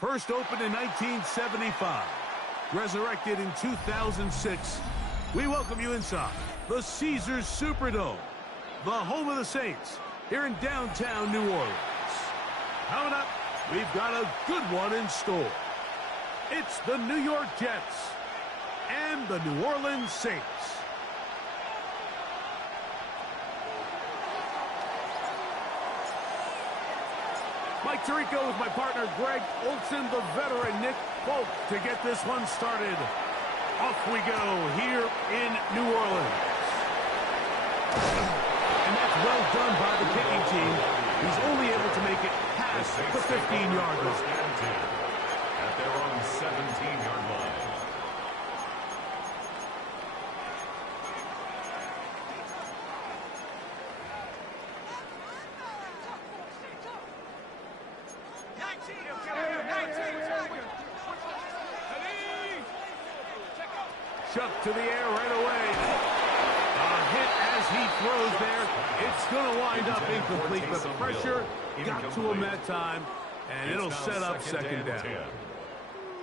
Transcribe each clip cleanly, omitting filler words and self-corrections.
First opened in 1975, resurrected in 2006, we welcome you inside the Caesars Superdome, the home of the Saints, here in downtown New Orleans. Coming up, we've got a good one in store. It's the New York Jets and the New Orleans Saints. Mike Tirico with my partner Greg Olson, the veteran Nick Folk to get this one started. Off we go here in New Orleans. And that's well done by the kicking team. He's only able to make it past the 15-yard line. At their own 17-yard line. Chuck to the air right away. A hit as he throws there. It's going to wind up incomplete, but the pressure got to him that time, and it'll set up second down.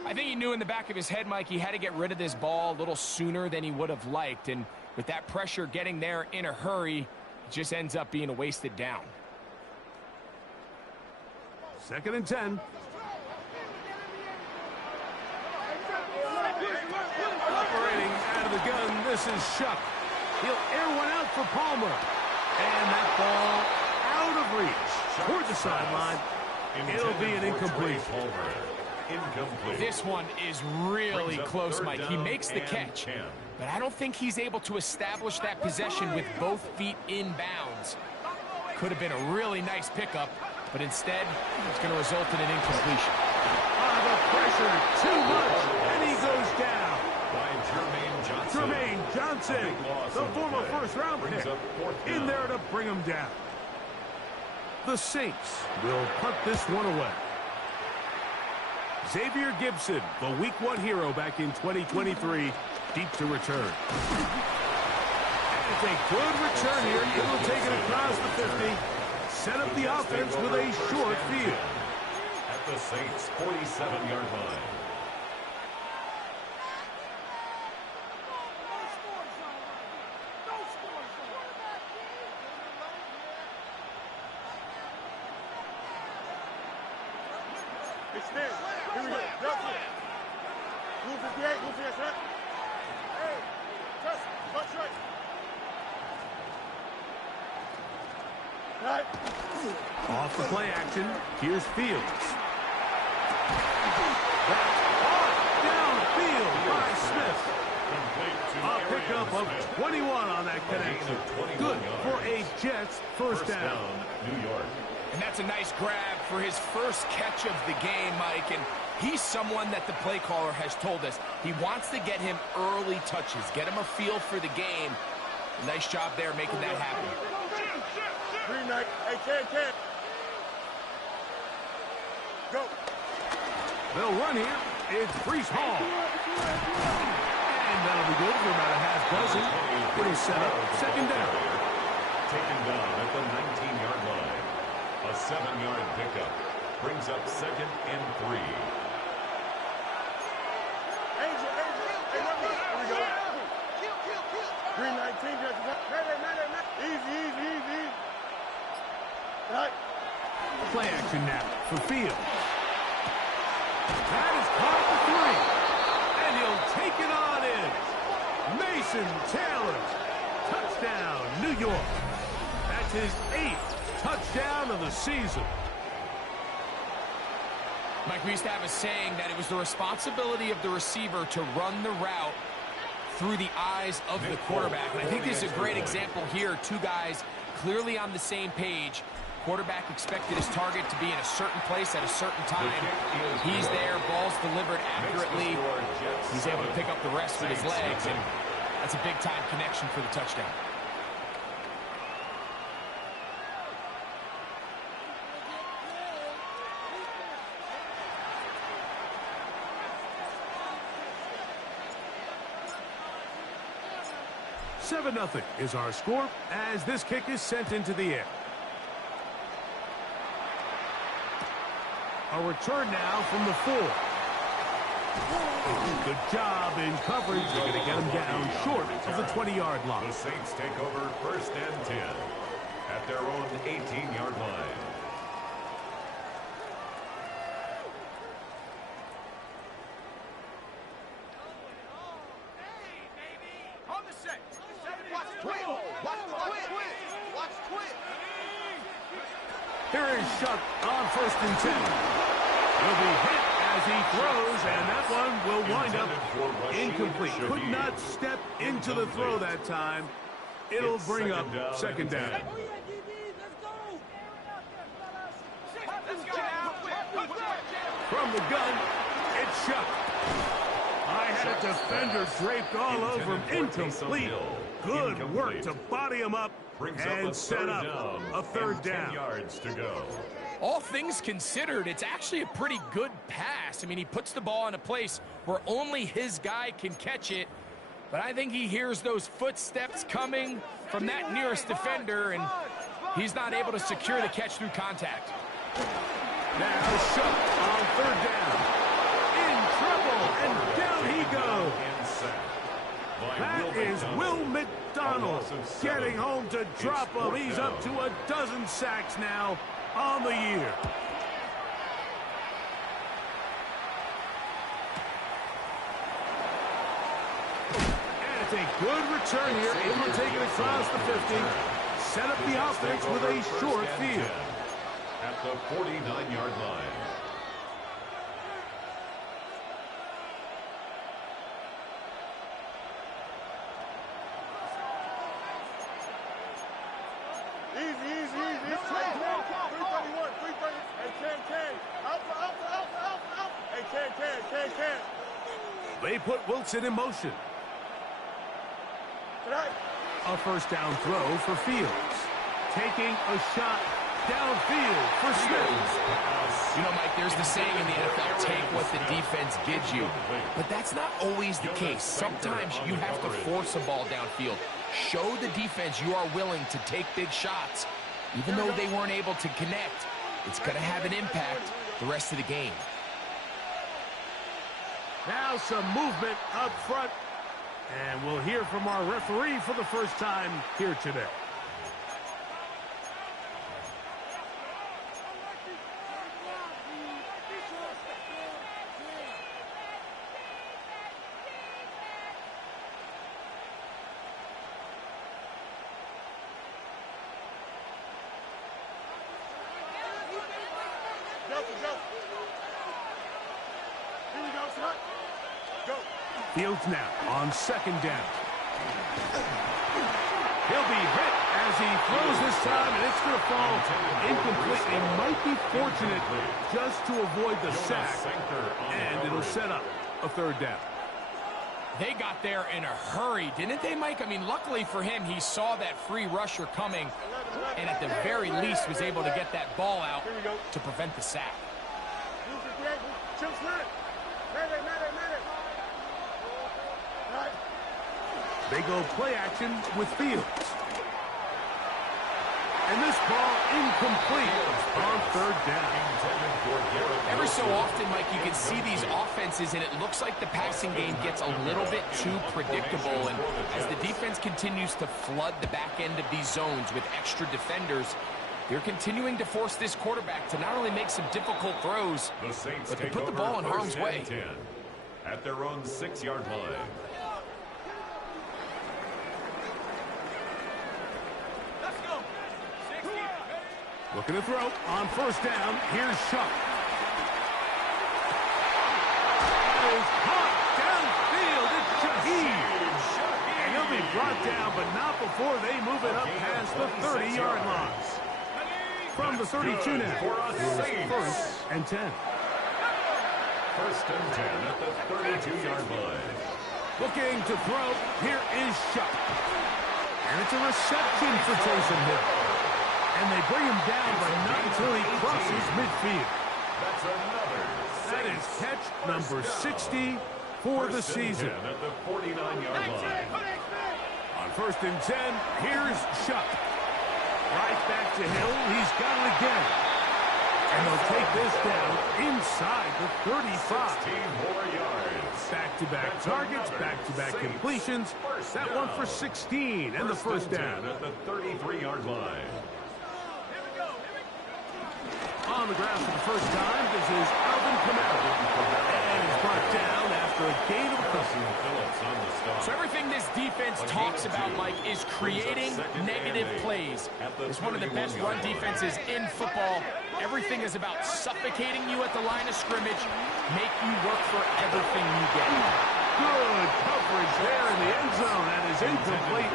I think he knew in the back of his head, Mike, he had to get rid of this ball a little sooner than he would have liked, and with that pressure getting there in a hurry, it just ends up being a wasted down. 2nd and 10. Operating out of the gun, this is Shuck. He'll air one out for Palmer. And that ball out of reach toward the sideline. It'll be an incomplete. This one is really close, Mike. He makes the catch, but I don't think he's able to establish that possession with both feet in bounds. Could have been a really nice pickup, but instead, it's going to result in an incompletion. The pressure, too much, and he goes down. Jermaine Johnson, the former first-round pick, in there to bring him down. The Saints will punt this one away. Xavier Gibson, the Week 1 hero back in 2023, deep to return. And it's a good return here. It'll take it across the 50. Set up the offense with a short field. At the Saints' 47-yard line. Here we go. Move 58, move 58, right? Hey, touch right. Right. Off the play action, here's Fields. That's downfield by Smith. A pickup of 21 on that connection. Good for a Jets first down. New York. And that's a nice grab for his first catch of the game, Mike. And he's someone that the play caller has told us he wants to get him early touches, get him a feel for the game. Nice job there making that happen. Green Knight, hey, Ken. Go. They'll run here. It's Breece Hall. And that'll be good for about a half dozen. It'll set up second down. Taken down at the 19-yard line. A 7-yard pickup brings up 2nd and 3. Angel. Hey, here we go. Green 19, easy. Right. Play action now for Fields. That is caught for 3. And he'll take it on in. Mason Taylor. Touchdown, New York. That's his 8th touchdown of the season. Mike, we used to have a saying that it was the responsibility of the receiver to run the route through the eyes of the quarterback. And I think this is a great example here. Two guys clearly on the same page. Quarterback expected his target to be in a certain place at a certain time. He's there, ball's delivered accurately. He's able to pick up the rest with his legs, and that's a big-time connection for the touchdown. 7-0 is our score as this kick is sent into the air. A return now from the 4. Good job in coverage. They're going to get him down short of the 20-yard line. The Saints take over 1st and 10 at their own 18-yard line. Here is Shuck on 1st and 10. He'll be hit as he throws, and that one will wind up incomplete. Could not step into the throw that time. It'll bring up 2nd down. From the gun, it's Shuck. I had a defender draped all over him. Incomplete. Good work to body him up and set up a 3rd down. 10 yards to go. All things considered, it's actually a pretty good pass. I mean, he puts the ball in a place where only his guy can catch it. But I think he hears those footsteps coming from that nearest defender, and he's not able to secure the catch through contact. Now Shuck on 3rd down. In trouble, and down he goes. That is Will McDonald getting home to drop him. He's up to a dozen sacks now on the year. And it's a good return here, able to take it across the 50. Set up the offense with a short field. At the 49-yard line. They put Wilson in motion. A 1st down throw for Fields. Taking a shot downfield for Smith. You know, Mike, there's the saying in the NFL, take what the defense gives you. But that's not always the case. Sometimes you have to force a ball downfield. Show the defense you are willing to take big shots. Even though they weren't able to connect, it's going to have an impact the rest of the game. Now some movement up front. And we'll hear from our referee for the first time here today. Fields now on 2nd down. He'll be hit as he throws this time, and it's going to fall incomplete. They might be fortunate just to avoid the sack, and it'll set up a 3rd down. They got there in a hurry, didn't they, Mike? I mean, luckily for him, he saw that free rusher coming, and at the very least was able to get that ball out to prevent the sack. They go play action with Fields. And this ball incomplete on 3rd down. Every so often, Mike, you can see these offenses, and it looks like the passing game gets a little bit too predictable. And as the defense continues to flood the back end of these zones with extra defenders, they're continuing to force this quarterback to not only make some difficult throws, but to put the ball in harm's way. At their own 6-yard line. Looking to throw on 1st down. Here's Shuck. That is caught downfield. It's Shaheed. And he'll be brought down, but not before they move it up past the 30-yard line. From the 32 now. It's 1st and 10. 1st and 10 at the 32-yard line. Looking to throw. Here is Shuck. And it's a reception for Taysom Hill. And they bring him down, but not until he crosses midfield. That's another. That is catch number 60 for the season. At the 49-yard line. On First and 10. Here's Shuck. Right back to Hill. He's got it again. And they'll take this down inside the 35. 16 more yards. Back-to-back targets, back-to-back completions. That one for 16 and the first down. At the 33-yard line. On the ground for the first time, this is Alvin Kamara. And he's brought down after a gain of a couple. So everything this defense talks about, Mike, is creating negative plays. It's one of the best run defenses in football. Everything is about suffocating you at the line of scrimmage, make you work for everything you get. Good coverage there in the end zone. That is incomplete.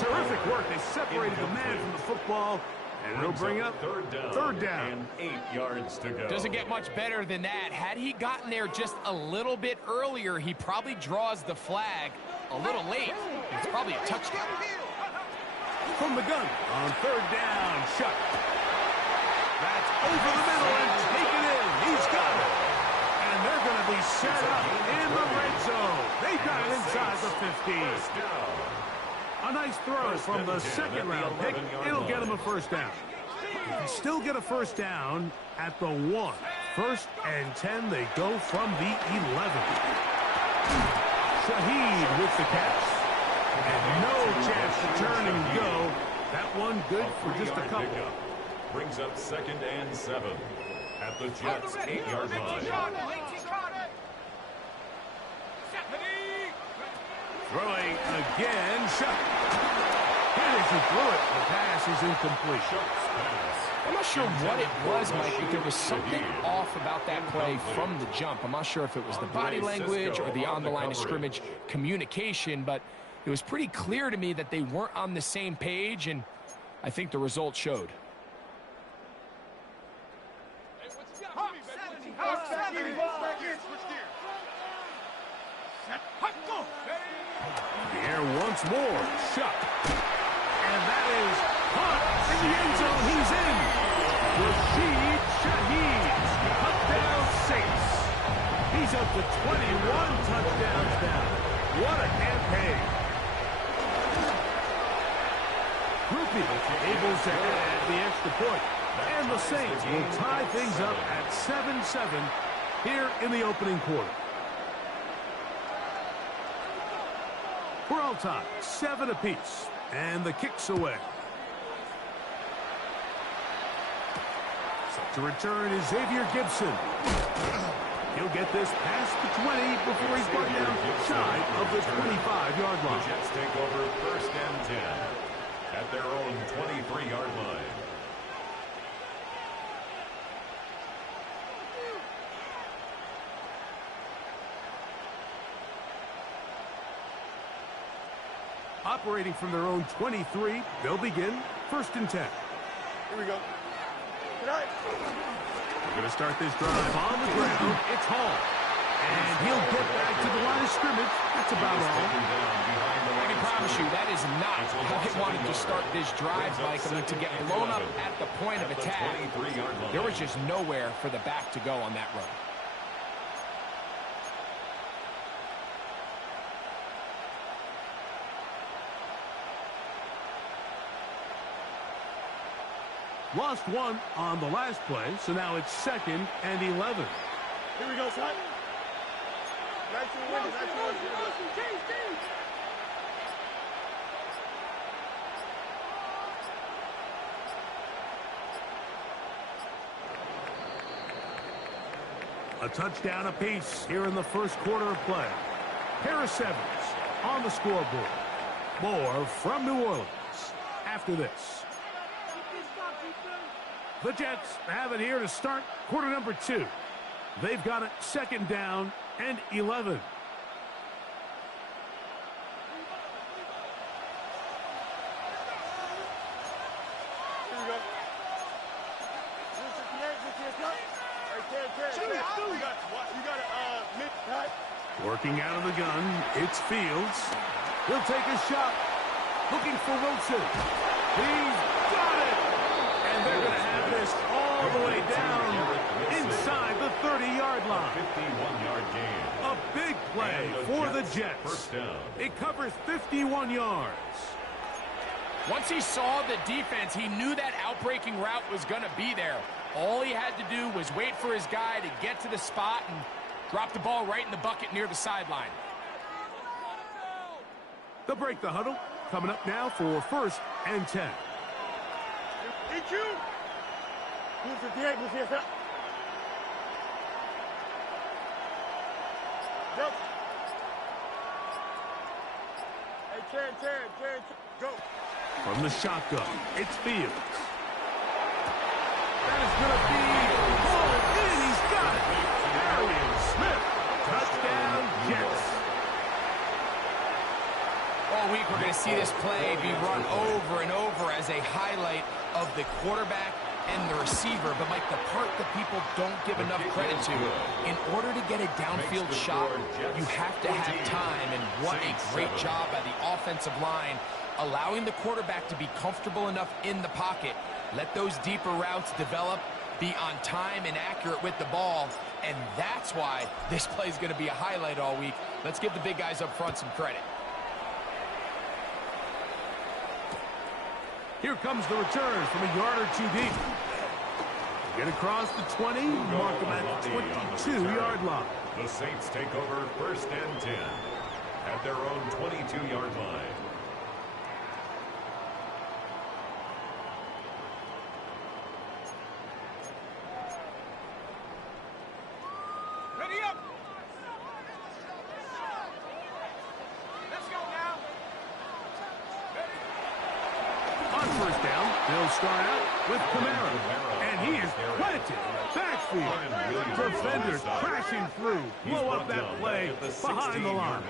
Terrific work. They separated the man from the football. And it'll bring up third down. And 8 yards to go. Doesn't get much better than that. Had he gotten there just a little bit earlier, he probably draws the flag a little late. It's probably a touchdown. From the gun on third down, Shuck. That's over the middle and taken in. He's got it. And they're going to be set up in the red zone. They got it inside the 50. A nice throw from the second-round pick. It'll get him a first down. You can still get a first down at the 1. First and 10, they go from the 11. Shaheed with the catch. And no chance to turn and go. That one good for just a couple. Brings up second and 7 at the Jets' 8-yard line. Throwing again, Shuck. Hit as he threw it. The pass is incomplete. I'm not sure what it was, Mike, but there was something off about that play from the jump. I'm not sure if it was the body language or the on-the-line of scrimmage communication, but it was pretty clear to me that they weren't on the same page, and I think the result showed. The air once more. Shuck. And that is caught in the end zone. He's in. Rashid Shaheed. Touchdown Saints. He's up to 21 touchdowns now. What a campaign. Groupie able to add the extra point. And the Saints will tie things up at 7-7 here in the opening quarter. We're all tied, 7 apiece, and the kick's away. Set to return is Xavier Gibson. He'll get this past the 20 before he's brought down shy of the 25-yard line. The Jets take over first and 10 at their own 23-yard line. Operating from their own 23, they'll begin first and 10. Here we go. Tonight. We're going to start this drive on the ground. It's Hall. And he'll get back to the line of scrimmage. That's about all. I can promise you that is not how they wanted to start this drive, Mike. I mean, to get blown up at the point of attack, there was just nowhere for the back to go on that run. Lost one on the last play, so now it's second and 11. Here we go, son. Nice to win. Nice to win. A touchdown apiece here in the first quarter of play. Harris Evans on the scoreboard. More from New Orleans after this. The Jets have it here to start quarter number 2. They've got it second down and 11. Working out of the gun, it's Fields. He'll take a shot. Looking for Wilson. He's got it! And they're going to have this all the way down inside the 30-yard line. 51-yard gain. A big play for the Jets. It covers 51 yards. Once he saw the defense, he knew that outbreaking route was going to be there. All he had to do was wait for his guy to get to the spot and drop the ball right in the bucket near the sideline. They'll break the huddle. Coming up now for 1st and 10. EQ. Move 58, move 58. Go. Hey, 10, go. From the shotgun, it's Fields. That is going to be hauled in. He's got it. Arian Smith. Touchdown, Jets. All week we're going to see this play be run over and over as a highlight of the quarterback and the receiver. But, Mike, the part that people don't give enough credit to, in order to get a downfield shot, you have to have time. And what a great job by the offensive line, allowing the quarterback to be comfortable enough in the pocket. Let those deeper routes develop, be on time and accurate with the ball. And that's why this play is going to be a highlight all week. Let's give the big guys up front some credit. Here comes the return from a yard or two deep. Get across the 20, mark them at the 22-yard line. The Saints take over 1st and 10 at their own 22-yard line. Ready up. Let's go now. On 1st down, they'll start out with Kamara. And he is planted backfield. Defenders crashing through. Blow up that play behind the line.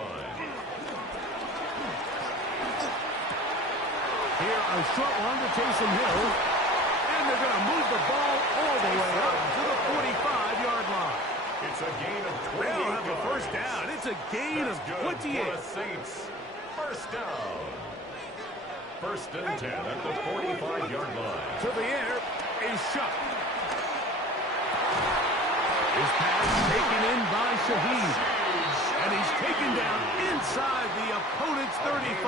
Here, a short one to Taysom Hill. And they're going to move the ball all the way up to the 45-yard line. It's a gain of 28 They'll have the yards. 1st down. It's a gain of 28. For the Saints. 1st down. 1st and 10 at the 45-yard line. To the air is Shuck. His pass taken in by Shaheed. And he's taken down inside the opponent's 35.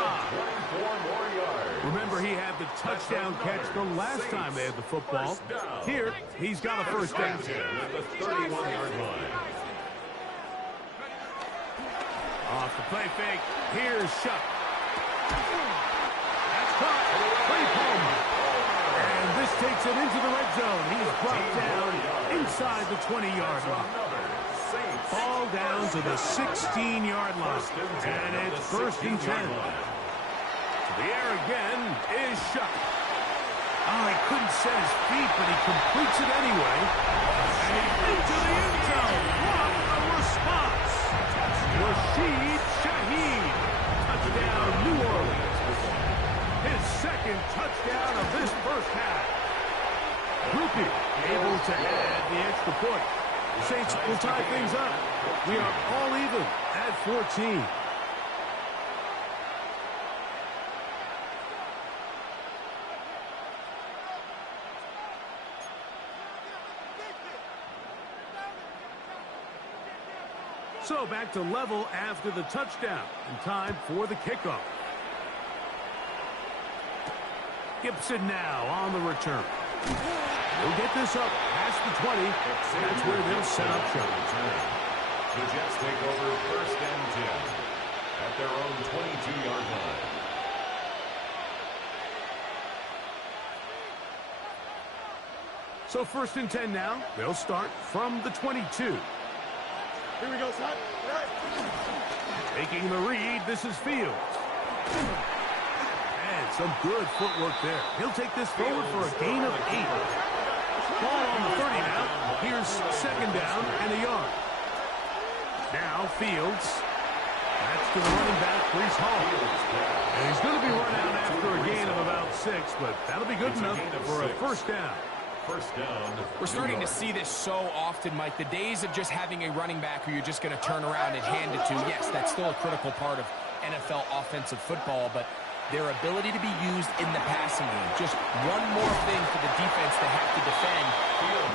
24 more yards. Remember, he had the touchdown catch the last time they had the football. Here, he's got a 1st down. At the 31-yard line. Off the play fake, here's Shuck. That's caught. Play Palmer. And this takes it into the red zone. He's brought down inside the 20-yard line. Ball down to the 16-yard line. And it's 1st and 10. To the air again is Shuck. Oh, he couldn't set his feet, but he completes it anyway. And he's into the end zone. What a response. Rashid Shaheed. Touchdown, New Orleans. His 2nd touchdown of this 1st half. Groupie able to add the extra point. Saints will tie things up. We are all even at 14. So back to level after the touchdown. And time for the kickoff. Gibson now on the return. They'll get this up past the 20. That's where they'll set up shop. The Jets take over 1st and 10 at their own 22-yard line. So 1st and 10 now. They'll start from the 22. Here we go, son. Taking the read, this is Fields. And some good footwork there. He'll take this forward for a gain of 8. Ball on the 30 now. Here's 2nd down and a yard. Now Fields. That's to the running back, Breece Hall. And he's going to be run out after a gain of about 6, but that'll be good enough for a 1st down. 1st down. We're starting to see this so often, Mike. The days of just having a running back who you're just going to turn around and hand it to, yes, that's still a critical part of NFL offensive football, but their ability to be used in the passing game. Just one more thing for the defense to have to defend.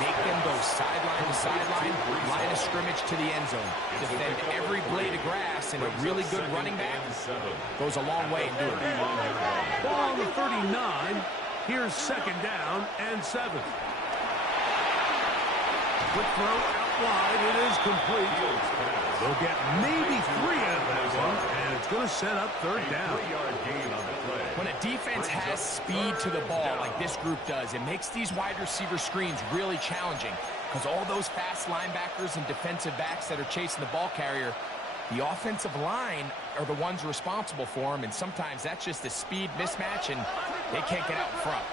Make them go sideline to sideline, line of scrimmage to the end zone. Defend every blade of grass, and a really good running back goes a long way in doing it. Ball on the 39. Here's second down and 7. Quick throw out wide. It is complete. They'll get maybe 3 out of that one, and it's going to set up third down. When a defense has speed to the ball like this group does, it makes these wide receiver screens really challenging because all those fast linebackers and defensive backs that are chasing the ball carrier, the offensive line are the ones responsible for them, and sometimes that's just a speed mismatch, and they can't get out in front.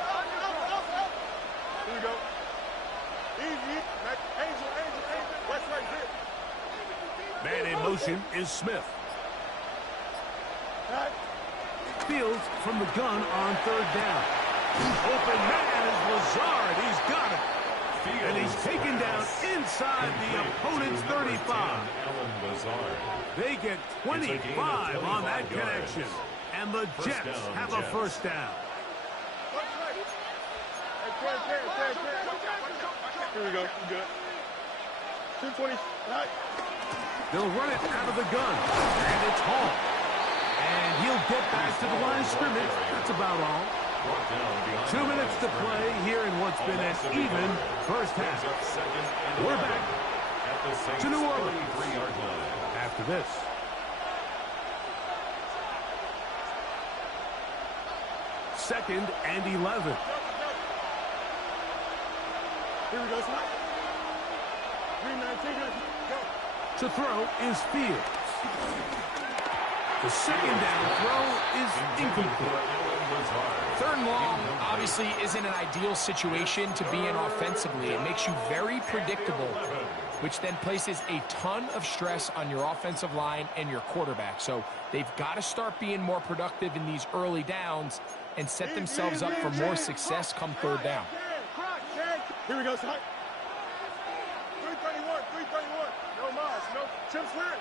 Here we go. Easy. Angel. West right here. Man in motion is Smith. Fields from the gun on third down. Open man is Lazard. He's got it. And he's taken down inside the opponent's 35. They get 25 on that connection. And the Jets have a first down. Here we go. Good. 220. They'll run it out of the gun. And it's Hall. And he'll get back to the line of scrimmage. That's about all. 2 minutes to play here in what's been an even first half. We're back to New Orleans after this. Second and 11. Here we go, son. 319. Go. To throw is Fields. The second down throw is incomplete. Third and long obviously isn't an ideal situation to be in offensively. It makes you very predictable, which then places a ton of stress on your offensive line and your quarterback. So they've got to start being more productive in these early downs and set themselves up for more success come third down. Here we go, son. 331. No miles. No. Chip Swear.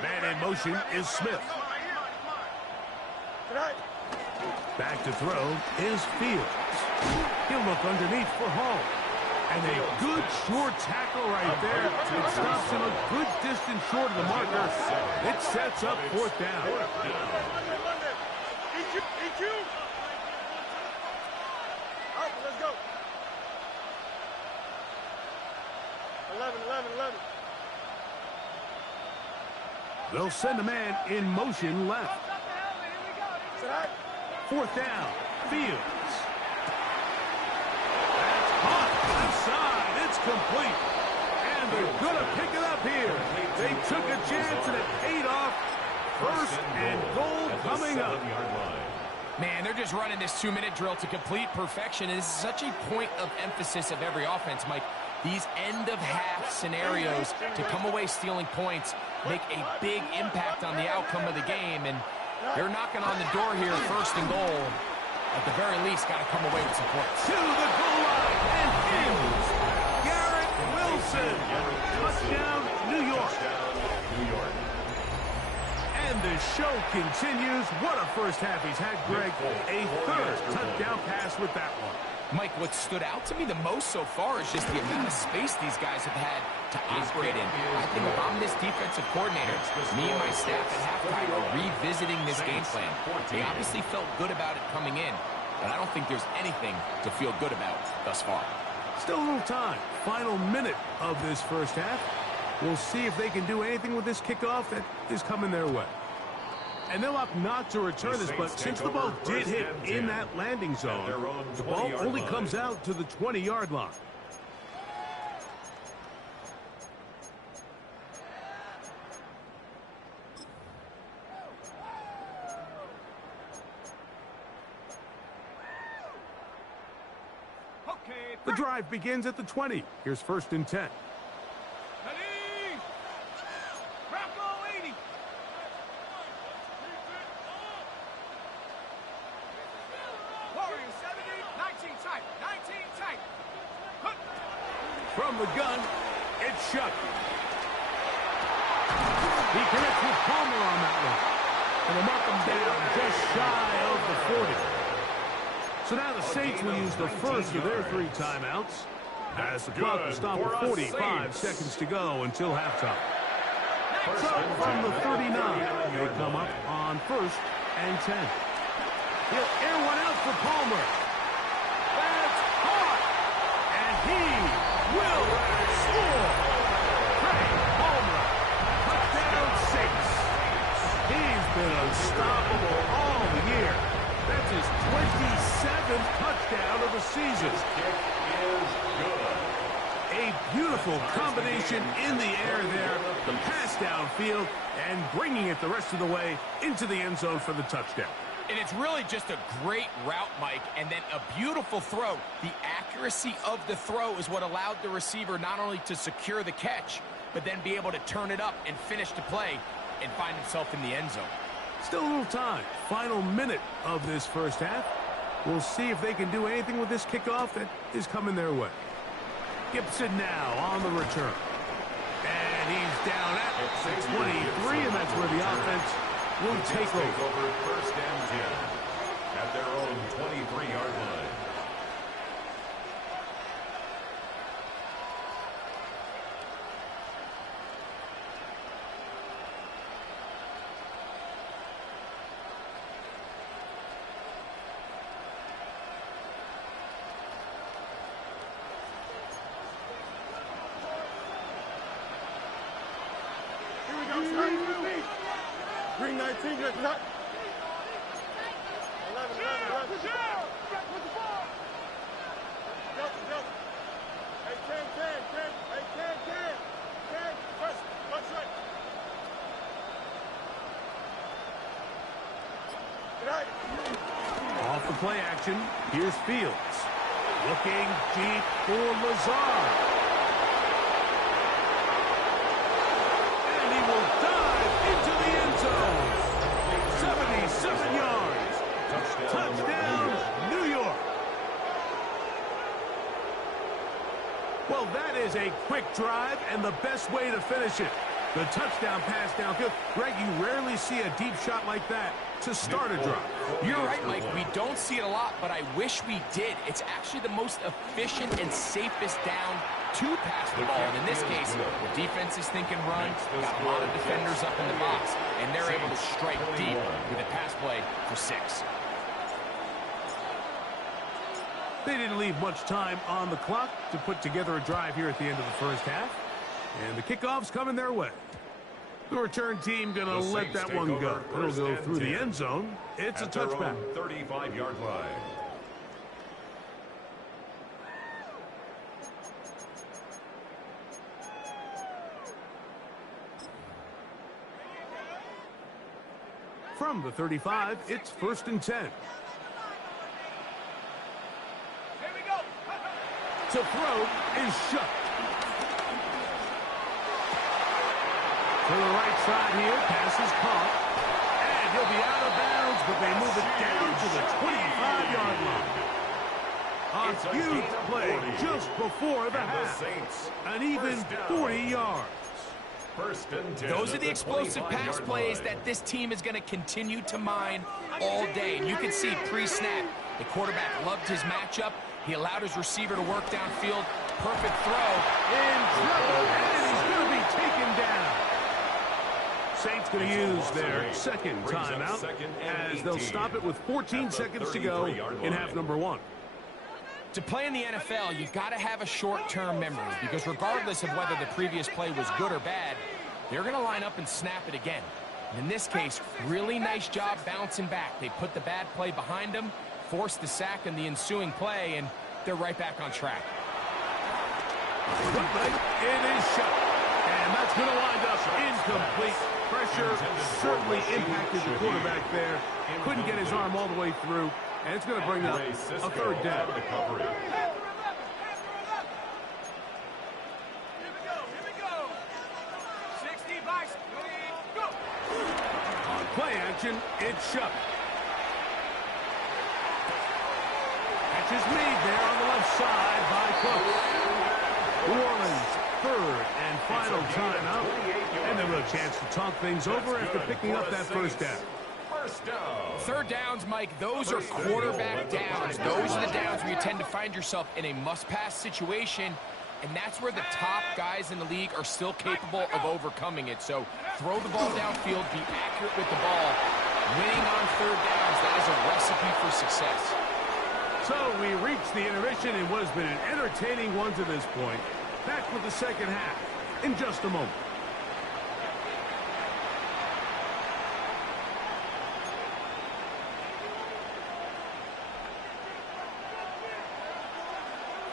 Man in motion is Smith. Back to throw is Fields. He'll look underneath for Hall. And a good short tackle right there. It stops him a good distance short of the marker. It sets up fourth down. EQ. Let's go. 11. They'll send a man in motion left. Fourth down. Fields. That's hot. Left side. It's complete. And they're going to pick it up here. They took a chance and it paid off. First and goal coming up. Man, they're just running this 2-minute drill to complete perfection. And this is such a point of emphasis of every offense, Mike. These end-of-half scenarios to come away stealing points make a big impact on the outcome of the game. And they're knocking on the door here, first and goal. At the very least, got to come away with some points. To the goal line and in. Garrett Wilson. Touchdown, New York. And the show continues. What a first half he's had, Greg. A third touchdown pass with that one. Mike, what stood out to me the most so far is just the amount of space these guys have had to operate in. I think if I'm this defensive coordinator, me and my staff at halftime are revisiting this game plan. They obviously felt good about it coming in, but I don't think there's anything to feel good about thus far. Still a little time. Final minute of this first half. We'll see if they can do anything with this kickoff that is coming their way. And they'll opt not to return this, but since the ball did hit in that landing zone, the ball only comes out to the 20-yard line. The drive begins at the 20. Here's first and 10. From the gun, it's Shuck. He connects with Palmer on that one. And they'll mark them down just shy of the 40. So now the Saints will use the first of their 3 timeouts as the clock will stop with 45 seconds to go until halftime. So from the 39, they come up on 1st and 10. He'll air one out for Palmer. That's hot. And he will score. Craig Palmer, touchdown Saints. He's been unstoppable all year. That's his 27th touchdown of the season. His kick is good. A beautiful combination in the air there, the pass downfield, and bringing it the rest of the way into the end zone for the touchdown. And it's really just a great route, Mike, and then a beautiful throw. The accuracy of the throw is what allowed the receiver not only to secure the catch, but then be able to turn it up and finish the play and find himself in the end zone. Still a little time. Final minute of this first half. We'll see if they can do anything with this kickoff that is coming their way. Gibson now on the return. And he's down at the 23, and that's where the offense will take over. 1st and 10 at their own 23-yard line. Green 19, good nut. 11. Go. Hey, 10. Hey, 10. First, watch right. Good night. Off the play action, here's Fields. Looking deep for Lazard. And he will dive into the end zone. 77 yards. Touchdown, New York. Well, that is a quick drive and the best way to finish it. The touchdown pass downfield. Greg, you rarely see a deep shot like that to start a drive. You're right, Mike. We don't see it a lot, but I wish we did. It's actually the most efficient and safest down to pass the ball. And in this case, the defense is thinking run, got a lot of defenders up in the box, and they're able to strike deep with a pass play for 6. They didn't leave much time on the clock to put together a drive here at the end of the first half. And the kickoff's coming their way. The return team going to let that one go. It'll go through the end zone. It's a touchback. 35-yard line. From the 35, it's 1st and 10. Here we go. To throw is shut. To the right side here, pass is caught. And he'll be out of bounds, but they move it down to the 25-yard line. A huge play just before the half. An even 40 yards. 1st and 10. Those are the explosive pass plays that this team is going to continue to mine all day. And you can see pre-snap, the quarterback loved his matchup. He allowed his receiver to work downfield. Perfect throw. In trouble, and he's going to be taken down. Saints going to use their second timeout as they'll stop it with 14 seconds to go in half number 1. To play in the NFL, you've got to have a short-term memory because regardless of whether the previous play was good or bad, they're going to line up and snap it again. And in this case, really nice job bouncing back. They put the bad play behind them, forced the sack in the ensuing play, and they're right back on track. It is shut. And that's going to wind up incomplete. Pressure certainly impacted the quarterback there. Couldn't get his arm all the way through. And it's going to bring up a 3rd down. Here we go. 60 bikes, go. On play action, it's shut. Catch is made there on the left side by Cook. New Orleans, 3rd and final timeout. And then a chance to talk things over after picking up that first down. First down. Third downs, Mike, those are quarterback downs. Those are the downs where you tend to find yourself in a must-pass situation, and that's where the top guys in the league are still capable of overcoming it. So throw the ball downfield, be accurate with the ball. Winning on third downs, that is a recipe for success. So we reached the intermission in what has been an entertaining one to this point. Back with the second half in just a moment.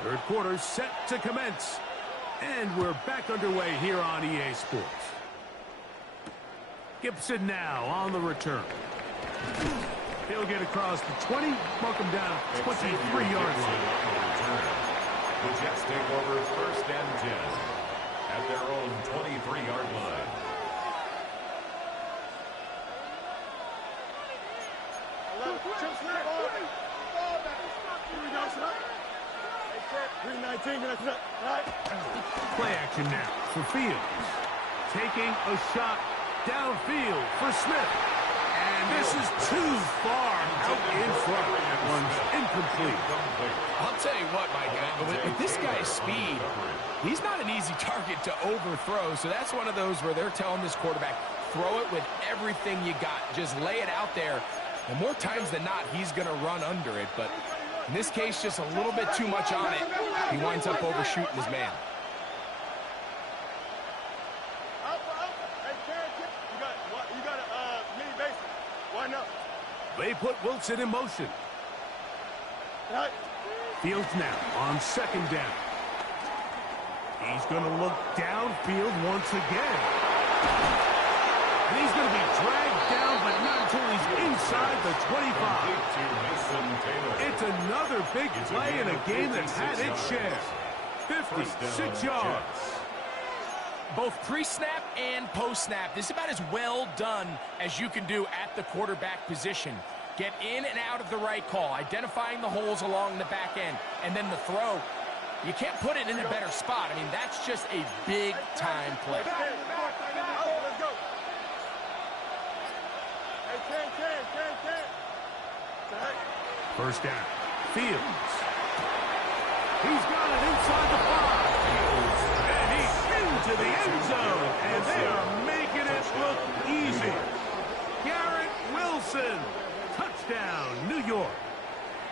Third quarter set to commence. And we're back underway here on EA Sports. Gibson now on the return. He'll get across the 20, mark him down 23-yard line. The Jets take over first and 10 at their own 23-yard line. Play action now for Fields. Taking a shot downfield for Smith. And this is too far out in front. That one's incomplete. I'll tell you what, my guy, with this guy's speed, he's not an easy target to overthrow. So that's one of those where they're telling this quarterback, throw it with everything you got. Just lay it out there. And more times than not, he's going to run under it. But in this case, just a little bit too much on it. He winds up overshooting his man. They put Wilson in motion. Fields now on second down. He's going to look downfield once again. And he's going to be dragged down, but not until he's inside the 25. It's another big play in a game that's had its share. 56 yards. Both pre-snap and post-snap, this is about as well done as you can do at the quarterback position. Get in and out of the right call, identifying the holes along the back end, and then the throw. You can't put it in a better spot. I mean, that's just a big-time play. First down. Fields. He's got it inside the 5. And he's into the end zone. And they are making it look easy. Garrett Wilson. Touchdown, New York.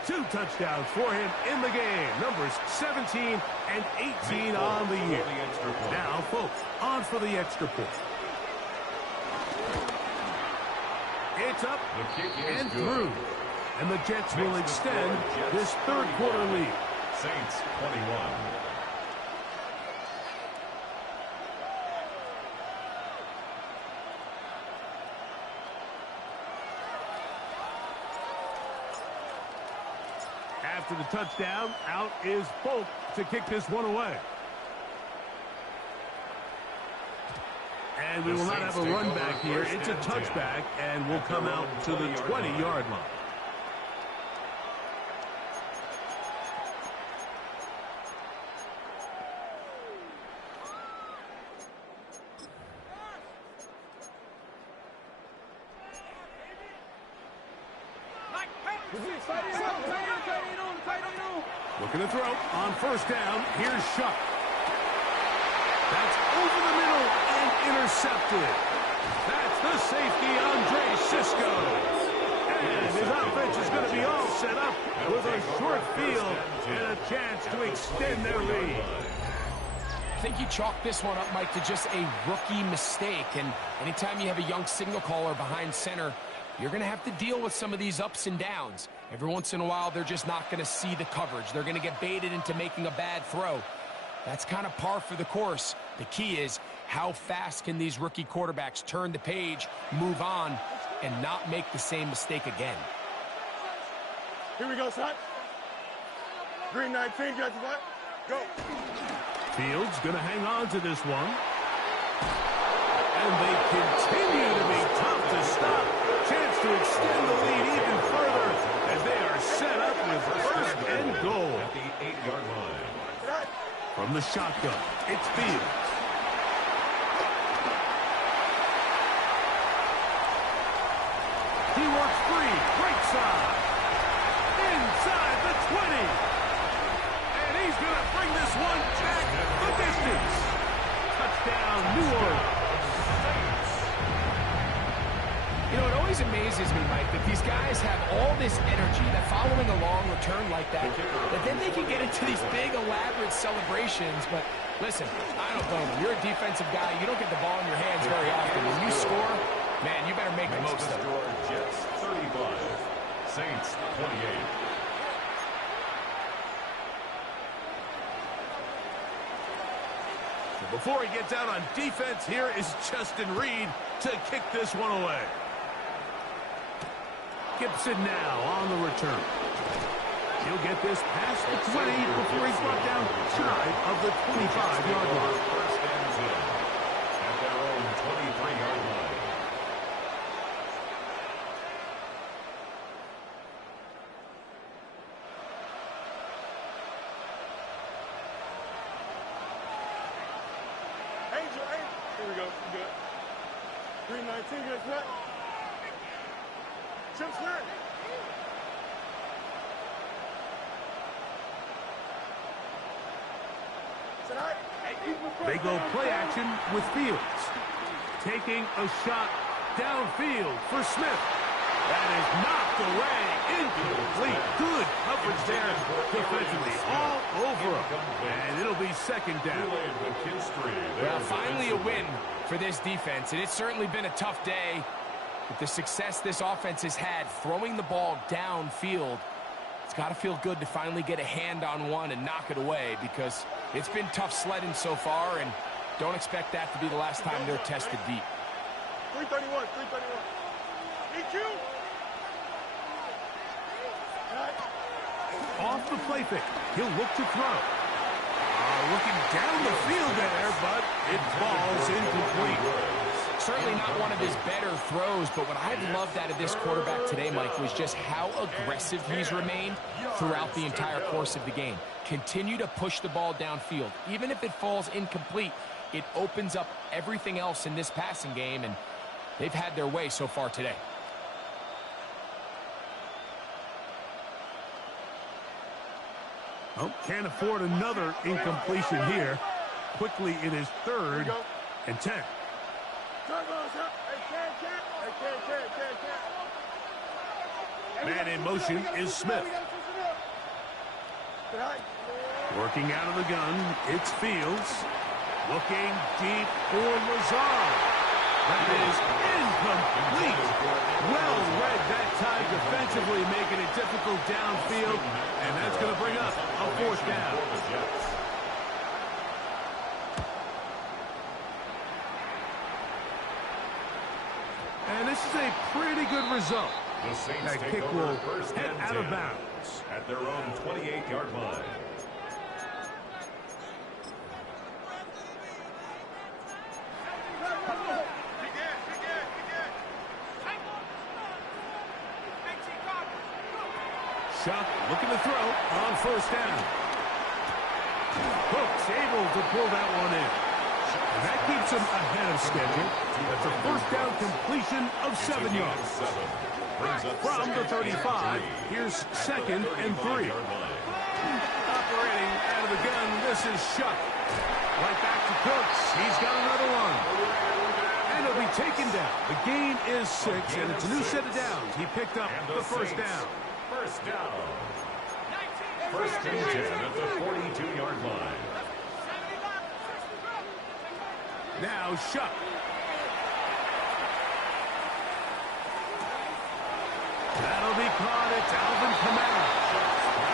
2 touchdowns for him in the game. Numbers 17 and 18 on the year. Now, folks, on for the extra point. It's up and through. And the Jets will extend this third quarter lead. Saints 21. After the touchdown, out is Folk to kick this one away. And we will not have a run back here. It's a touchback, and will come out to the 20-yard line. Looking to throw on first down. Here's Shuck. That's over the middle and intercepted. That's the safety, Andre Sisco. And his offense is going to be all set up with a short field and a chance to extend their lead. I think you chalk this one up, Mike, to just a rookie mistake. And anytime you have a young signal caller behind center, you're going to have to deal with some of these ups and downs. Every once in a while, they're just not going to see the coverage. They're going to get baited into making a bad throw. That's kind of par for the course. The key is, how fast can these rookie quarterbacks turn the page, move on, and not make the same mistake again? Here we go, son. Green 19, got what? Go. Fields going to hang on to this one. And they continue to be tough to stop. Chance to extend the lead even further as they are set up with first and goal. At the 8-yard line. From the shotgun, it's Fields. He return like that, then they can get into these big, elaborate celebrations. But listen, I don't blame them. You're a defensive guy. You don't get the ball in your hands very often. When you score, man, you better make the most of it. Jets 35, Saints 28. Before he gets out on defense, here is Justin Reed to kick this one away. Gibson now on the return. He'll get this past the 20 before he's brought down shy of the 25-yard line. First and 10 at their own 23-yard line. Here we go. Good. 319, good snap. Chip snap. They go play action with Fields. Taking a shot downfield for Smith. That is knocked away. Incomplete. Good coverage there defensively. All over him. And it'll be second down. Well, finally a win for this defense. And it's certainly been a tough day. With the success this offense has had throwing the ball downfield, it's got to feel good to finally get a hand on one and knock it away, because it's been tough sledding so far, and don't expect that to be the last time they're tested deep. 331, 331. EQ. Off the play fake. He'll look to throw. Looking down the field there, but it falls incomplete. Certainly not one of his better throws, but what I've loved out of this quarterback today, Mike, was just how aggressive he's remained throughout the entire course of the game. Continue to push the ball downfield. Even if it falls incomplete, it opens up everything else in this passing game, and they've had their way so far today. Oh, can't afford another incompletion here. Quickly, it is 3rd and 10. Man in motion is Smith. Working out of the gun, it's Fields. Looking deep for Lazard. That is incomplete. Well read that time defensively, making it difficult downfield. And that's going to bring up a 4th down. And this is a pretty good result. The Saints that kick will head out of bounds at their own 28-yard line. Shuck looking to throw on 1st down. Hook's able to pull that one in. And that keeps him ahead of schedule. That's a 1st down completion of 7 yards. From the 35, here's 2nd and 3. Operating out of the gun, this is Shuck. Right back to Cooks. He's got another one. And he'll be taken down. The gain is 6, and it's a new set of downs. He picked up the 1st down. First down. 1st and 10 at the 42-yard line. Now Shuck. That'll be caught. It's Alvin Kamara.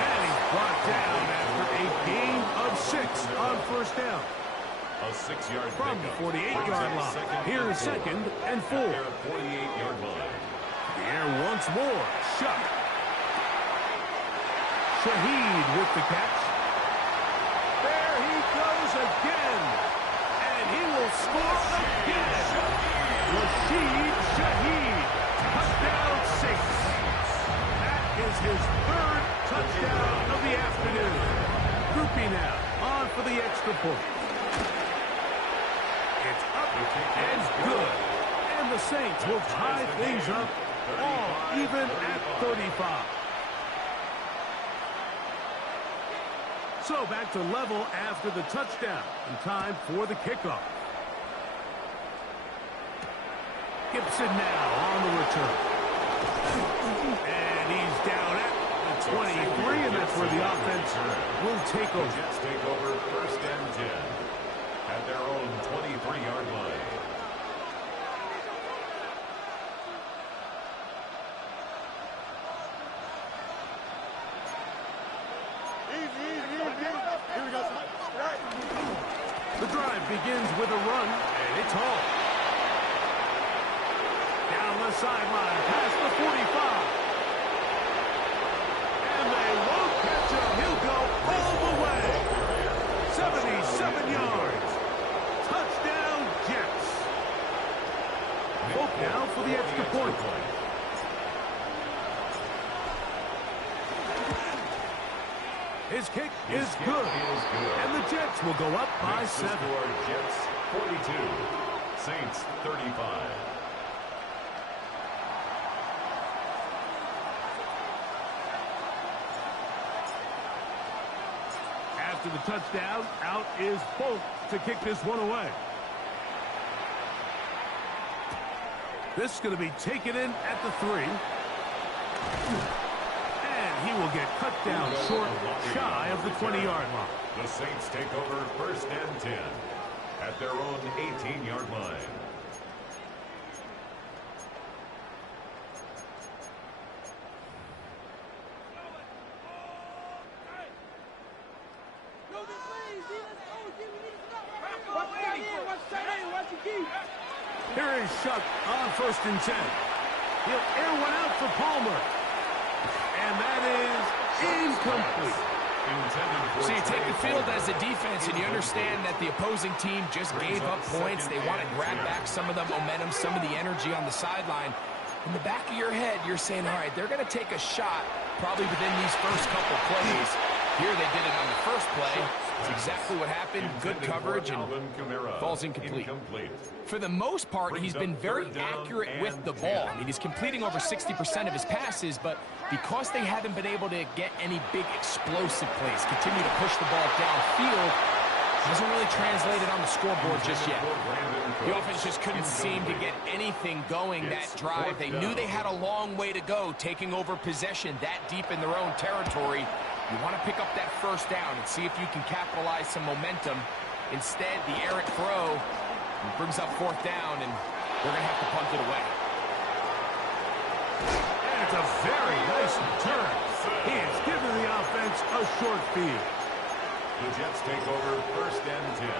And he's brought down after a gain of 6 on 1st down. A 6-yard From the 48-yard line. Here's 2nd and 4. 48-yard line. The air once more. Shuck. Shaheed with the catch. There he goes again. And he will score again. Rashid Shaheed. Touchdown 6. That is his 3rd touchdown of the afternoon. Groupie now on for the extra point. It's up and good. And the Saints will tie things up all even at 35. So back to level after the touchdown. And time for the kickoff. Gibson now on the return. And he's down at the 23, and that's where the offense will take over. The Jets take over 1st and 10 at their own 23-yard line. The drive begins with a run, and it's Hall. Down the sideline, past the 45. And they won't catch him. He'll go all the way. 77 yards. Touchdown, Jets. Hope now for the extra point. His kick is good. And the Jets will go up by 7. Jets 42, Saints 35. After the touchdown, out is Folk to kick this one away. This is going to be taken in at the 3. And he will get cut down short, shy of the 20-yard line. The Saints take over 1st and 10 at their own 18-yard line. Here is Shuck on 1st and 10. He'll air one out for Palmer. And that is incomplete. So you take the field as a defense and you understand that the opposing team just gave up points. They want to grab back some of the momentum, some of the energy on the sideline. In the back of your head, you're saying, all right, they're going to take a shot probably within these first couple plays. Here they did it on the first play. It's exactly what happened. Good coverage and falls incomplete. For the most part, he's been very accurate with the ball. I mean, he's completing over 60% of his passes, but because they haven't been able to get any big explosive plays, continue to push the ball downfield, hasn't really translated on the scoreboard just yet. The offense just couldn't seem to get anything going that drive. They knew they had a long way to go, taking over possession that deep in their own territory. You want to pick up that first down and see if you can capitalize some momentum. Instead, the errant throw brings up 4th down, and they're going to have to punt it away. And it's a very nice return. He has given the offense a short field. The Jets take over 1st and 10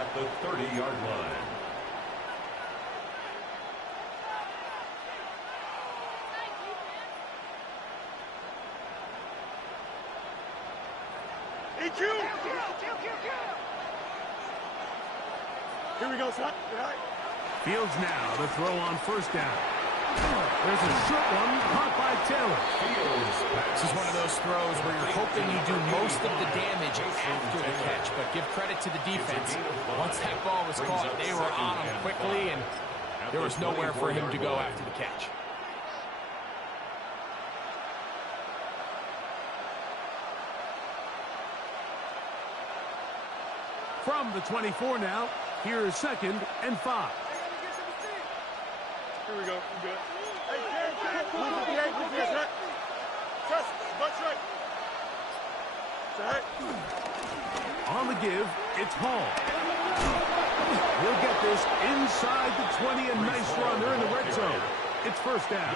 at the 30-yard line. Here we go, son. Fields now to throw on 1st down. There's a short one caught by Taylor. This is one of those throws where you're hoping you do most of the damage after the catch, but give credit to the defense. Once that ball was caught, they were on him quickly, and there was nowhere for him to go after the catch. From the 24 now, here is 2nd and 5. Here we go. We good. Hey, move the right. Trust, butt right. On the give, it's Hall. He'll get this inside the 20, and nice run. They're in the red zone. It's 1st down.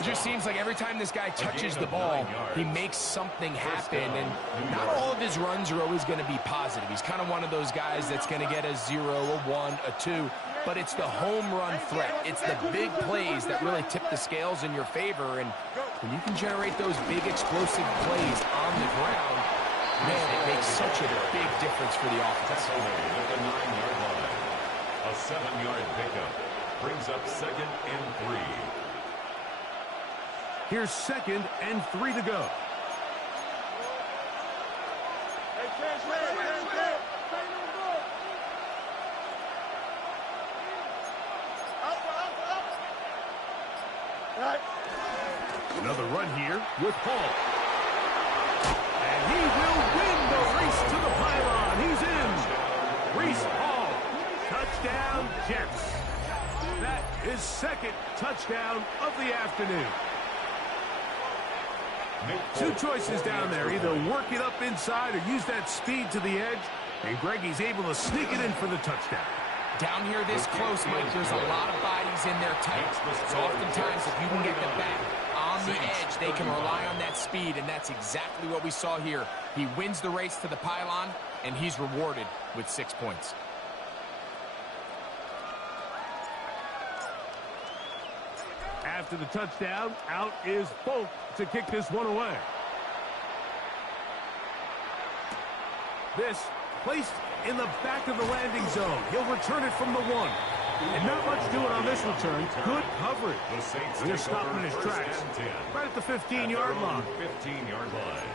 It just seems like every time this guy touches the ball, he makes something happen, and not all of his runs are always going to be positive. He's kind of one of those guys that's going to get a 0, a 1, a 2, but it's the home run threat. It's the big plays that really tip the scales in your favor, and when you can generate those big explosive plays on the ground, man, it makes such a big difference for the offense. At the 9-yard line, a 7-yard pickup brings up 2nd and 3. Here's 2nd and 3 to go. Another run here with Hall. And he will win the race to the pylon. He's in. Reese Hall. Touchdown, Jets. That is 2nd touchdown of the afternoon. Two choices down there. Either work it up inside or use that speed to the edge. And Greggy's able to sneak it in for the touchdown. Down here this close, Mike, there's a lot of bodies in there tight. So oftentimes, if you can get them back on the edge, they can rely on that speed, and that's exactly what we saw here. He wins the race to the pylon, and he's rewarded with 6 points. After the touchdown, out is Folk to kick this one away. This placed in the back of the landing zone. He'll return it from the 1. And not much doing on this return. Good coverage. They're stopping in his tracks. Right at the 15-yard line. 15-yard line.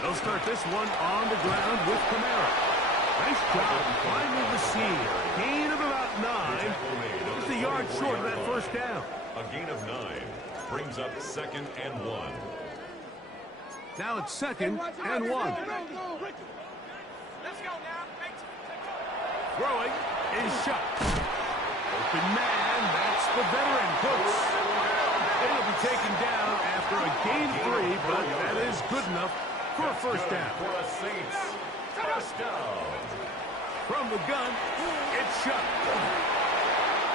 They'll start this one on the ground with Kamara. Nice job finding the seam. Gain of about 9. Just a yard short of that first down. A gain of 9 brings up 2nd and 1. Now it's 2nd and 1. Throwing is shot. Open man, that's the veteran Cooks. It'll be taken down after a gain 3, but that is good enough for a first down. For a Saints first down. From the gun, it's shot.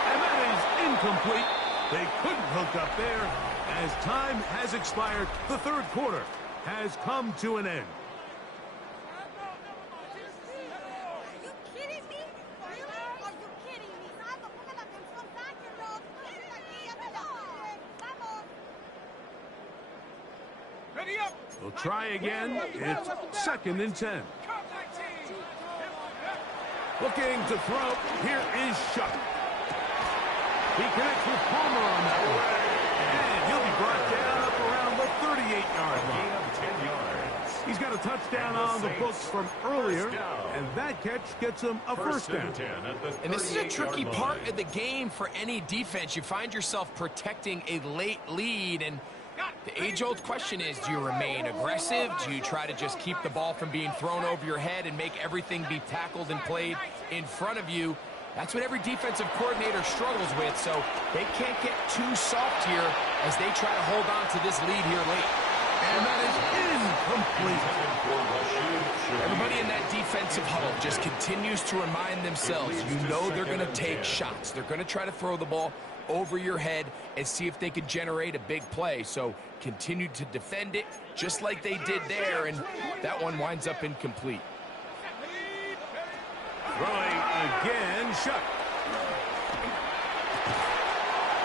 And that is incomplete. They couldn't hook up there. As time has expired, the third quarter has come to an end. Are you kidding me? Really? Are you kidding me? Ponga la atención, sáquenlo. Ready up. We'll try again. It's 2nd and 10. Looking to throw. Here is Shuck. He connects with Palmer on that one. And he'll be brought down up around the 38-yard line. 10 yards. He's got a touchdown on the books from earlier, and that catch gets him a first down. And this is a tricky part of the game for any defense. You find yourself protecting a late lead, and the age-old question is, do you remain aggressive? Do you try to just keep the ball from being thrown over your head and make everything be tackled and played in front of you? That's what every defensive coordinator struggles with, so they can't get too soft here as they try to hold on to this lead here late. And that is incomplete. Everybody in that defensive huddle just continues to remind themselves, you know they're going to take shots. They're going to try to throw the ball over your head and see if they can generate a big play. So continue to defend it just like they did there, and that one winds up incomplete. Throwing again, Shuck.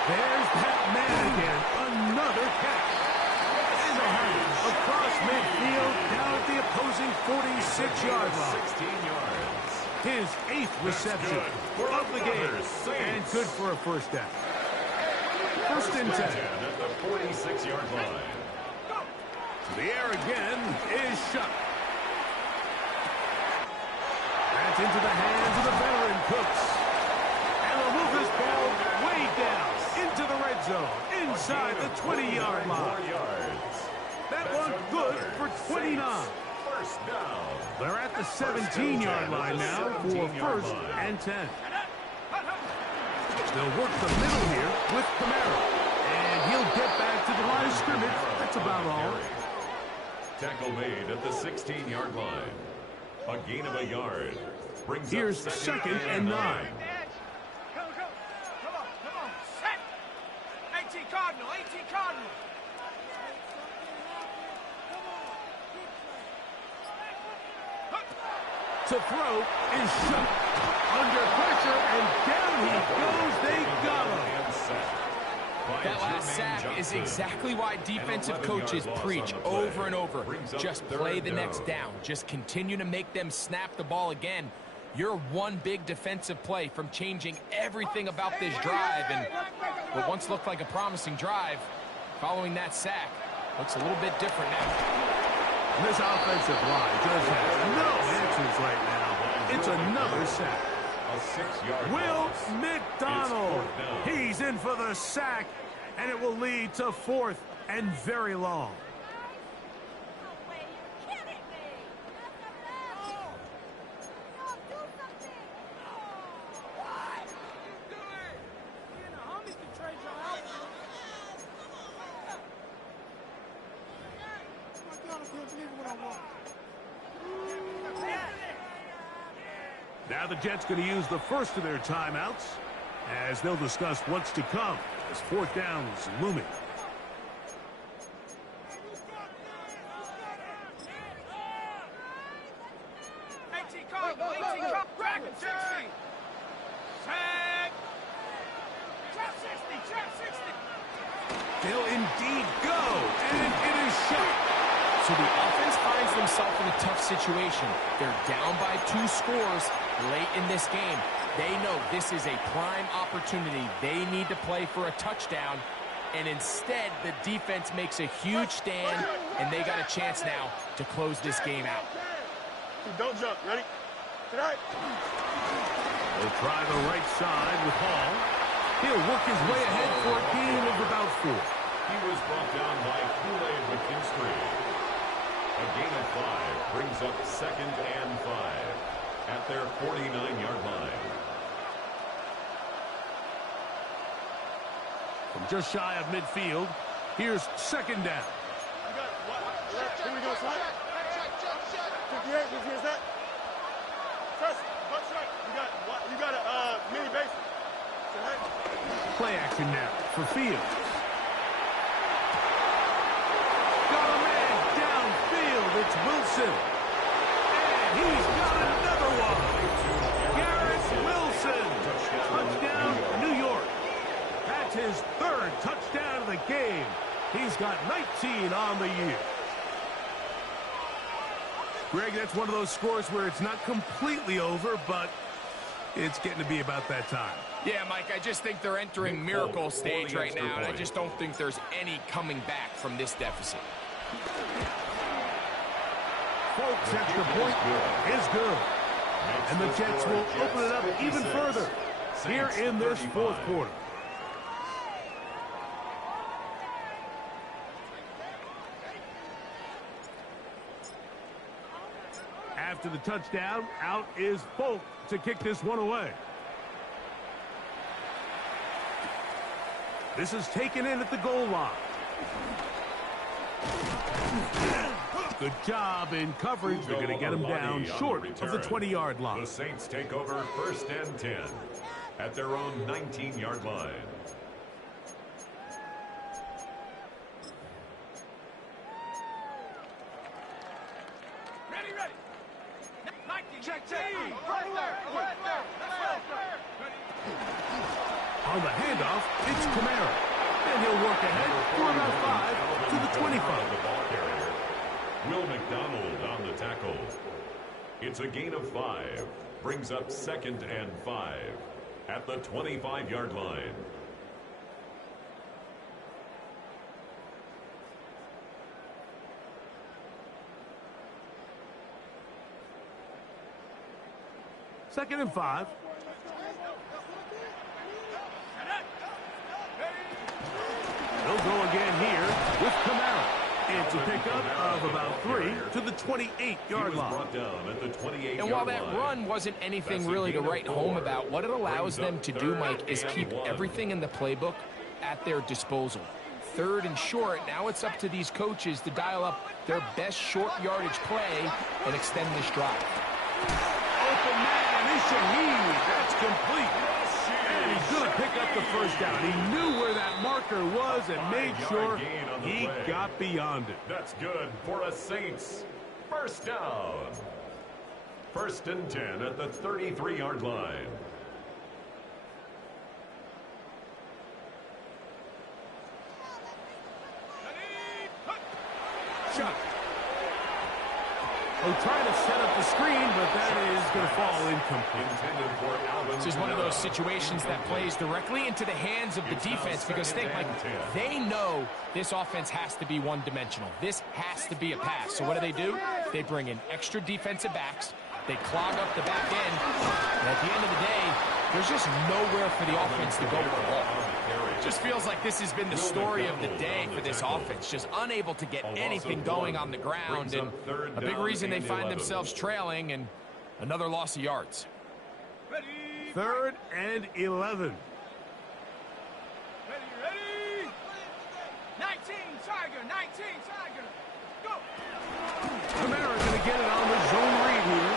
There's that man again. Another catch. And across midfield, down at the opposing 46-yard line. 16 yards. His 8th reception of the game. And good for a first down. 1st and 10. At the 46-yard line. To the air again is Shuck. That's into the hands of the veteran Cooks. And they'll move this ball way down into the red zone, inside the 20-yard line. That one good for 29. First down. They're at the 17-yard line now for 1st and 10. They'll work the middle here with Kamara. And he'll get back to the line of scrimmage. That's about all. Tackle made at the 16-yard line. A gain of a yard. Brings Here's up 2nd and 9. Come on. Set. 18 Cardinal. To throw is Shuck. Under pressure, and down he goes. They got him. That last sack is exactly why defensive coaches preach over and over. Just play the next down. Just continue to make them snap the ball again. You're one big defensive play from changing everything about this drive. And what once looked like a promising drive, following that sack, looks a little bit different now. This offensive line just has no answers right now. It's another sack. A 6-yard Will loss. McDonald. It's 4th down. He's in for the sack, and it will lead to 4th and very long. No way, you're kidding me. That's a mess. No, do something. Now the Jets going to use the first of their timeouts as they'll discuss what's to come as fourth down is looming. They'll indeed go, and it is shot. So the offense finds themselves in a tough situation. They're down by 2 scores late in this game. They know this is a prime opportunity. They need to play for a touchdown, and instead the defense makes a huge stand, and they got a chance now to close this game out. Don't jump. Ready? Tonight. They'll try the right side with Hall. He'll work his way ahead for a gain of about 4. He was brought down by Wk16. A gain of 5 brings up 2nd and 5 at their 49-yard line. From just shy of midfield, here's 2nd down. Here we go, son. 58, here's that. Trust, butt right. You got a mini base. Play action now for Fields. Got a man downfield. It's Wilson. And he's got another one. Garrett Wilson. Touchdown, New York. That's his 3rd touchdown of the game. He's got 19 on the year. Greg, that's one of those scores where it's not completely over, but it's getting to be about that time. Yeah, Mike, I just think they're entering miracle stage right now, and I just don't think there's any coming back from this deficit. Folks, extra point is good. And the Jets will open it up even further here in this 4th quarter. After the touchdown, out is Folk to kick this one away. This is taken in at the goal line. Good job in coverage. They're going to get him down short of the 20-yard line. The Saints take over 1st and 10 at their own 19-yard line. Ready. Check. Right there. On the handoff, it's Kamara. And he'll work ahead for about 5 to the 25. The ball carrier, Will McDonald on the tackle. It's a gain of 5. Brings up 2nd and 5 at the 25-yard line. Second and 5. They'll go again here with Kamara. It's a pickup of about 3 to the 28-yard line. Brought down at the 28-yard And while that line. run wasn't anything really to write home about, what it allows them to do, Mike, is keep everything in the playbook at their disposal. 3rd and short, now it's up to these coaches to dial up their best short yardage play and extend this drive. Open man is Shaheed. That's complete. And he's going to pick up the first down. He knew where that marker was and made sure he got beyond it. That's good for a Saints. 1st down. 1st and 10 at the 33-yard line. Shot. Oh, trying to set up the screen, but that is going to fall incomplete. This is one of those situations that plays directly into the hands of the defense because think, like, they know this offense has to be one-dimensional. This has to be a pass. So what do? They bring in extra defensive backs. They clog up the back end. And at the end of the day, there's just nowhere for the offense to go with the ball. Just feels like this has been the story of the day for this offense. Just unable to get anything going on the ground. And a big reason they find themselves trailing and another loss of yards. 3rd and 11. Ready. 19, Tiger. Go. Kamara going to get it on the zone read here.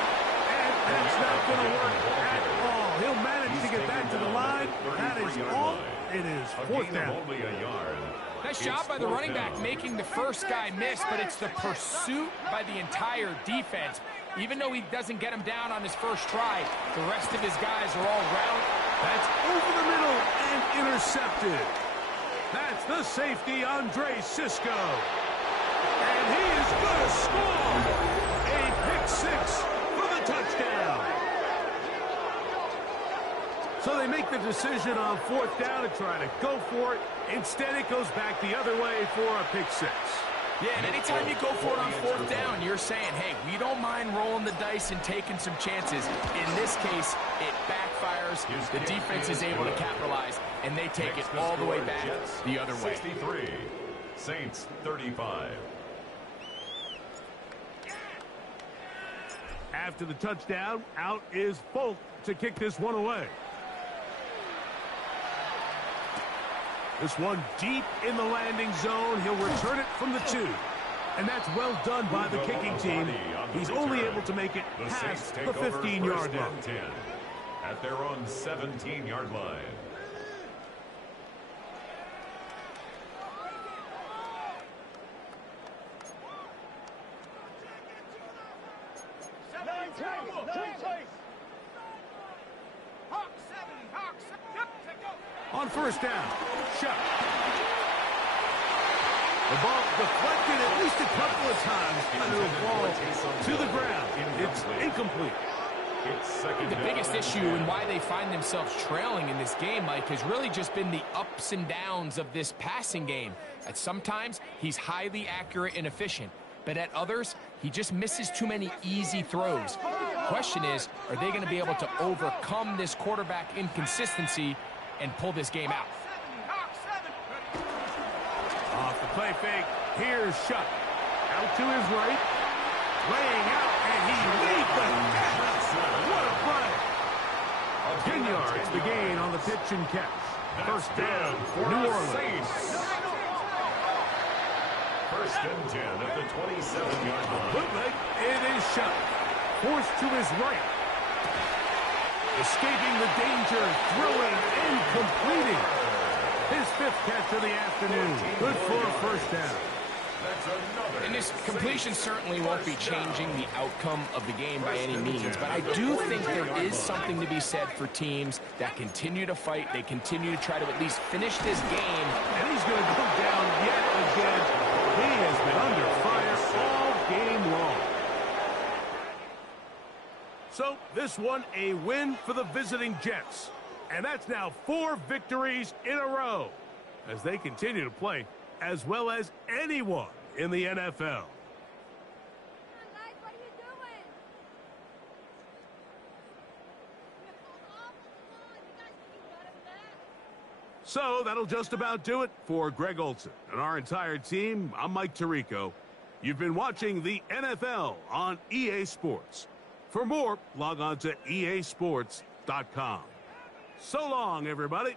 And that's not going to work at all. He'll manage to get that to the line. That is all. It is fourth down. Only a yard. Nice job by the running back making the first guy miss, but it's the pursuit by the entire defense. Even though he doesn't get him down on his first try, the rest of his guys are all round. That's over the middle and intercepted. That's the safety, Andre Sisco. And he is going to score. A pick six for the touchdown. So they make the decision on fourth down to try to go for it. Instead, it goes back the other way for a pick six. Yeah, and anytime you go for it on fourth down, you're saying, hey, we don't mind rolling the dice and taking some chances. In this case, it backfires. The defense is able to capitalize, and they take it all the way back the other way. 63, Saints 35. After the touchdown, out is Folk to kick this one away. This one deep in the landing zone. He'll return it from the 2. And that's well done by the kicking team. He's only able to make it past the 15-yard line. At their own 17-yard line. On first down, shot. The ball deflected at least a couple of times, and it'll fall to the ground. It's incomplete. The biggest issue and why they find themselves trailing in this game, Mike, has really just been the ups and downs of this passing game. At sometimes, he's highly accurate and efficient, but at others, he just misses too many easy throws. Question is, are they going to be able to overcome this quarterback inconsistency and pull this game out? Off the play fake, here's Shuck. Out to his right, laying out, and he leads the catch. What a play! 10 yards, the gain on the pitch and catch. First down for New Orleans. First and 10 at the 27-yard line. Bootleg, it is Shuck. Forced to his right. Escaping the danger, throwing and completing. His 5th catch of the afternoon. Good for a first down. And this completion certainly won't be changing the outcome of the game by any means, but I do think there is something to be said for teams that continue to fight. They continue to try to at least finish this game. And he's going to go down yet again. He has been under fire all game long. So this one a win for the visiting Jets. And that's now 4 victories in a row as they continue to play as well as anyone in the NFL. So that'll just about do it for Greg Olson and our entire team. I'm Mike Tirico. You've been watching the NFL on EA Sports. For more, log on to easports.com. So long, everybody.